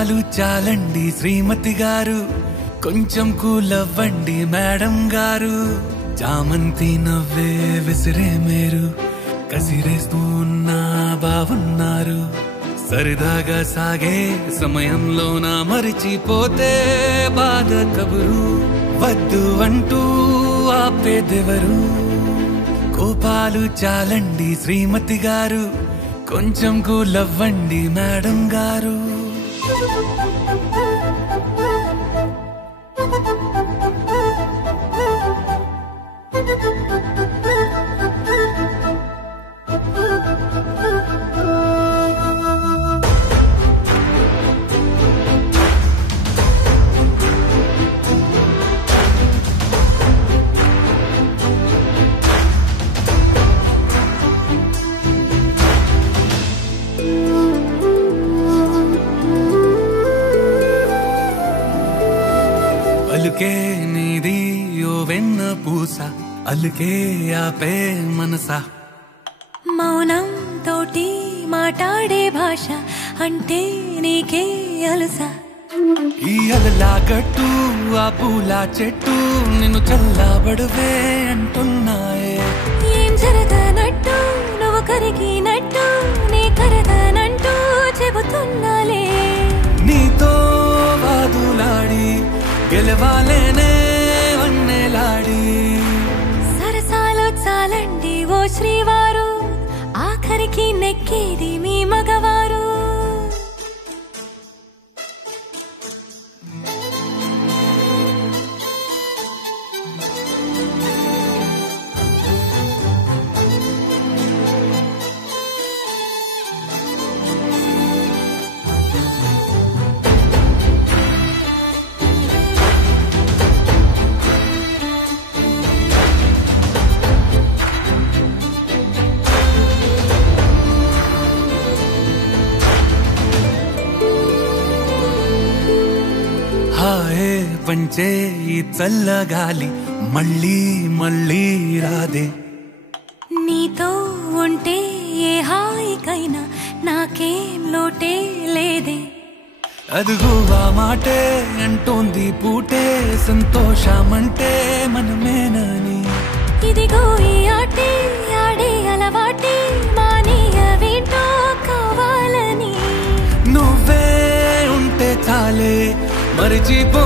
కోపాలు చాలండి శ్రీమతి గారు, కొంచెం కూలవ్వండి మేడం గారు. చామంతి నవ్వే విసిరే మేరు, కసిరేస్తూ ఉన్నా బావున్నారు. సరదాగా సాగే సమయంలో నా మరిచిపోతే బాధ కబురు, వద్దు అంటూ ఆపేదెవరు. కోపాలు చాలండి శ్రీమతి గారు, కొంచెం కూలవ్వండి మేడం గారు. అలుకే నీది ఓ వెన్న పూస, అలుకే ఆపే మనసా. మౌనం తోటి మాట్లాడే భాష అంటే నీకే అలుసా. ఈ అలలా గట్టు ఆ పూల చెట్టు నిన్ను చల్లబడువే అంటున్నాయే. ఏం జరగనట్టు నువ్వు కరిగినట్టు నీ కరగనంటూ చెబుతున్నాలే. నీతో వాదులాడి గెలవాలేనే వన్నెలాడి. సరసాలు చాలండి ఓ శ్రీవారు, ఆఖరికి నెక్కేది మీ మగవారు. హాయే పంచే ఈ చల్లగాలి మళ్ళీ మళ్ళీ రాదే. నీతో ఉంటే ఏ హాయికైనా నాకేం లోటే లేదే. అదుగు ఆ మాటే అంటోంది పూటే, సంతోషమంటే మనమేనని. ఇదిగో ఈ ఆటే ఆడే అలవాటే మానేయవేంటో కావాలని. నువ్వే ఉంటే చాలే మరిచిపో